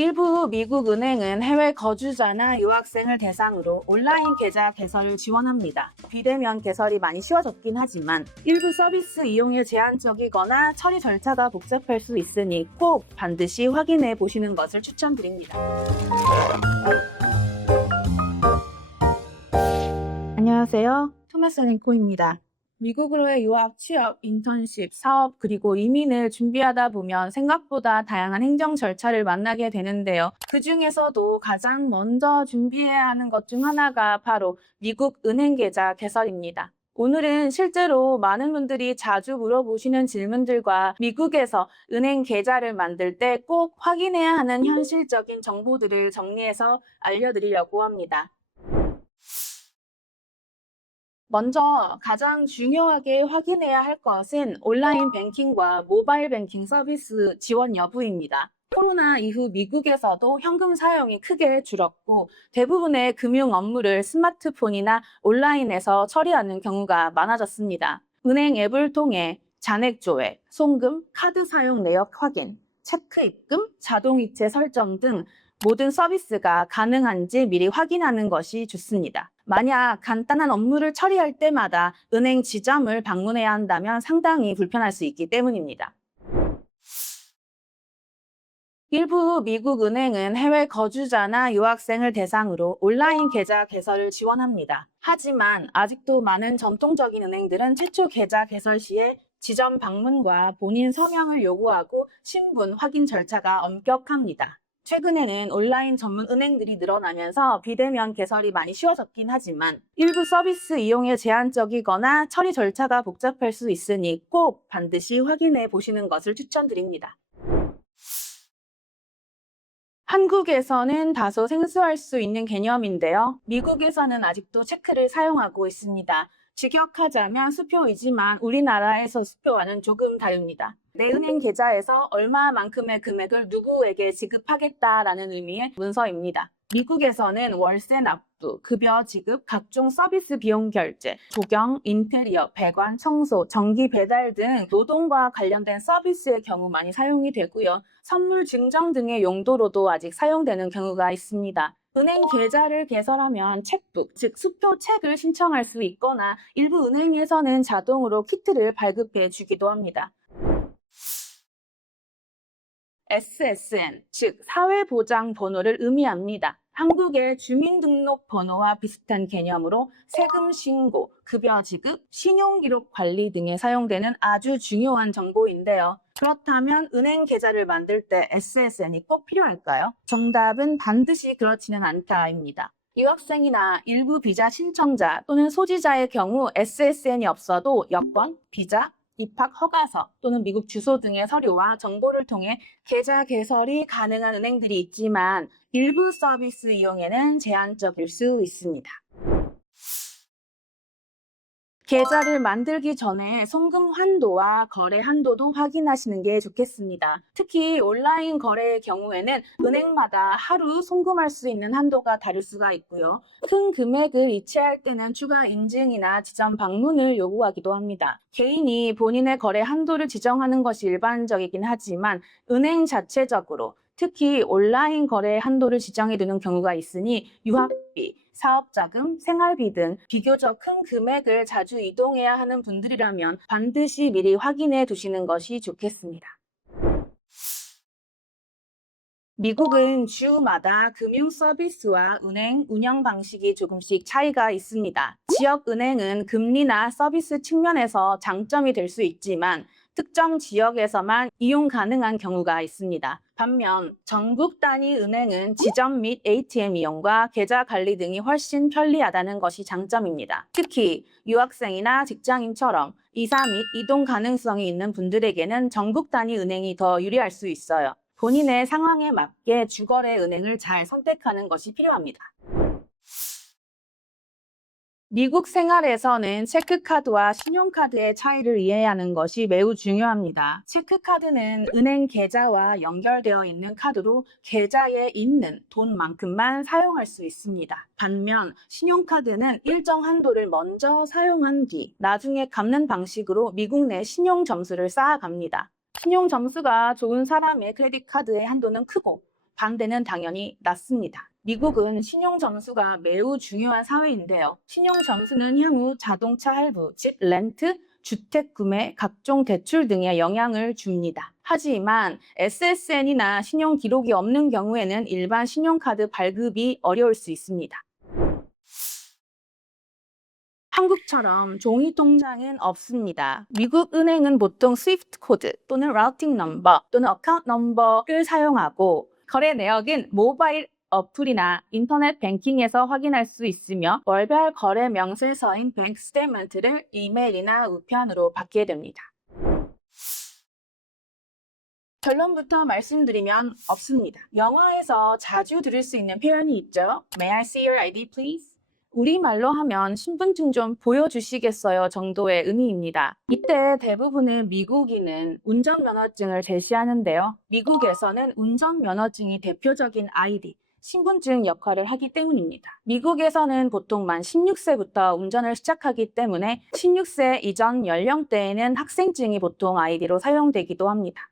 일부 미국 은행은 해외 거주자나 유학생을 대상으로 온라인 계좌 개설을 지원합니다. 비대면 개설이 많이 쉬워졌긴 하지만 일부 서비스 이용이 제한적이거나 처리 절차가 복잡할 수 있으니 꼭 반드시 확인해 보시는 것을 추천드립니다. 안녕하세요. 토마스 링코입니다. 미국으로의 유학, 취업, 인턴십, 사업, 그리고 이민을 준비하다 보면 생각보다 다양한 행정 절차를 만나게 되는데요. 그 중에서도 가장 먼저 준비해야 하는 것 중 하나가 바로 미국 은행 계좌 개설입니다. 오늘은 실제로 많은 분들이 자주 물어보시는 질문들과 미국에서 은행 계좌를 만들 때 꼭 확인해야 하는 현실적인 정보들을 정리해서 알려드리려고 합니다. 먼저 가장 중요하게 확인해야 할 것은 온라인 뱅킹과 모바일 뱅킹 서비스 지원 여부입니다. 코로나 이후 미국에서도 현금 사용이 크게 줄었고 대부분의 금융 업무를 스마트폰이나 온라인에서 처리하는 경우가 많아졌습니다. 은행 앱을 통해 잔액 조회, 송금, 카드 사용 내역 확인, 체크 입금, 자동이체 설정 등 모든 서비스가 가능한지 미리 확인하는 것이 좋습니다. 만약 간단한 업무를 처리할 때마다 은행 지점을 방문해야 한다면 상당히 불편할 수 있기 때문입니다. 일부 미국 은행은 해외 거주자나 유학생을 대상으로 온라인 계좌 개설을 지원합니다. 하지만 아직도 많은 전통적인 은행들은 최초 계좌 개설 시에 지점 방문과 본인 서명을 요구하고 신분 확인 절차가 엄격합니다. 최근에는 온라인 전문 은행들이 늘어나면서 비대면 개설이 많이 쉬워졌긴 하지만 일부 서비스 이용에 제한적이거나 처리 절차가 복잡할 수 있으니 꼭 반드시 확인해 보시는 것을 추천드립니다. 한국에서는 다소 생소할 수 있는 개념인데요. 미국에서는 아직도 체크를 사용하고 있습니다. 직역하자면 수표이지만 우리나라에서 수표와는 조금 다릅니다. 내 은행 계좌에서 얼마만큼의 금액을 누구에게 지급하겠다라는 의미의 문서입니다. 미국에서는 월세 납부, 급여 지급, 각종 서비스 비용 결제, 조경, 인테리어, 배관, 청소, 전기 배달 등 노동과 관련된 서비스의 경우 많이 사용이 되고요. 선물 증정 등의 용도로도 아직 사용되는 경우가 있습니다. 은행 계좌를 개설하면 책북, 즉 수표 책을 신청할 수 있거나 일부 은행에서는 자동으로 키트를 발급해 주기도 합니다. SSN, 즉 사회보장번호를 의미합니다. 한국의 주민등록번호와 비슷한 개념으로 세금 신고, 급여 지급, 신용기록 관리 등에 사용되는 아주 중요한 정보인데요. 그렇다면 은행 계좌를 만들 때 SSN이 꼭 필요할까요? 정답은 반드시 그렇지는 않다입니다. 유학생이나 일부 비자 신청자 또는 소지자의 경우 SSN이 없어도 여권, 비자, 입학 허가서 또는 미국 주소 등의 서류와 정보를 통해 계좌 개설이 가능한 은행들이 있지만 일부 서비스 이용에는 제한적일 수 있습니다. 계좌를 만들기 전에 송금 한도와 거래 한도도 확인하시는 게 좋겠습니다. 특히 온라인 거래의 경우에는 은행마다 하루 송금할 수 있는 한도가 다를 수가 있고요. 큰 금액을 이체할 때는 추가 인증이나 지점 방문을 요구하기도 합니다. 개인이 본인의 거래 한도를 지정하는 것이 일반적이긴 하지만 은행 자체적으로 특히 온라인 거래 한도를 지정해 두는 경우가 있으니 유학비, 사업자금, 생활비 등 비교적 큰 금액을 자주 이동해야 하는 분들이라면 반드시 미리 확인해 두시는 것이 좋겠습니다. 미국은 주마다 금융 서비스와 은행 운영 방식이 조금씩 차이가 있습니다. 지역 은행은 금리나 서비스 측면에서 장점이 될 수 있지만 특정 지역에서만 이용 가능한 경우가 있습니다. 반면 전국 단위 은행은 지점 및 ATM 이용과 계좌 관리 등이 훨씬 편리하다는 것이 장점입니다. 특히 유학생이나 직장인처럼 이사 및 이동 가능성이 있는 분들에게는 전국 단위 은행이 더 유리할 수 있어요. 본인의 상황에 맞게 주거래 은행을 잘 선택하는 것이 필요합니다. 미국 생활에서는 체크카드와 신용카드의 차이를 이해하는 것이 매우 중요합니다. 체크카드는 은행 계좌와 연결되어 있는 카드로 계좌에 있는 돈만큼만 사용할 수 있습니다. 반면 신용카드는 일정 한도를 먼저 사용한 뒤 나중에 갚는 방식으로 미국 내 신용 점수를 쌓아갑니다. 신용 점수가 좋은 사람의 크레딧 카드의 한도는 크고 반대는 당연히 낮습니다. 미국은 신용 점수가 매우 중요한 사회인데요. 신용 점수는 향후 자동차 할부, 집 렌트, 주택 구매, 각종 대출 등에 영향을 줍니다. 하지만 SSN이나 신용 기록이 없는 경우에는 일반 신용카드 발급이 어려울 수 있습니다. 한국처럼 종이 통장은 없습니다. 미국 은행은 보통 스위프트 코드 또는 라우팅 넘버 또는 어카운트 넘버를 사용하고 거래 내역은 모바일 어플이나 인터넷 뱅킹에서 확인할 수 있으며 월별 거래 명세서인 뱅크 스테이트먼트를 이메일이나 우편으로 받게 됩니다. 결론부터 말씀드리면 없습니다. 영화에서 자주 들을 수 있는 표현이 있죠. May I see your ID, please? 우리말로 하면 신분증 좀 보여주시겠어요 정도의 의미입니다. 이때 대부분의 미국인은 운전면허증을 제시하는데요. 미국에서는 운전면허증이 대표적인 아이디, 신분증 역할을 하기 때문입니다. 미국에서는 보통 만 16세부터 운전을 시작하기 때문에 16세 이전 연령대에는 학생증이 보통 아이디로 사용되기도 합니다.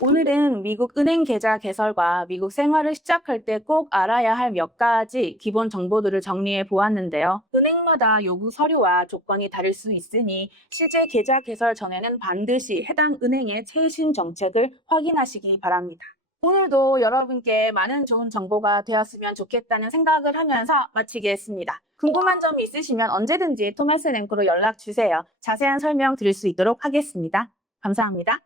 오늘은 미국 은행 계좌 개설과 미국 생활을 시작할 때 꼭 알아야 할 몇 가지 기본 정보들을 정리해 보았는데요. 은행마다 요구 서류와 조건이 다를 수 있으니 실제 계좌 개설 전에는 반드시 해당 은행의 최신 정책을 확인하시기 바랍니다. 오늘도 여러분께 많은 좋은 정보가 되었으면 좋겠다는 생각을 하면서 마치겠습니다. 궁금한 점이 있으시면 언제든지 토마스 랭크로 연락 주세요. 자세한 설명 드릴 수 있도록 하겠습니다. 감사합니다.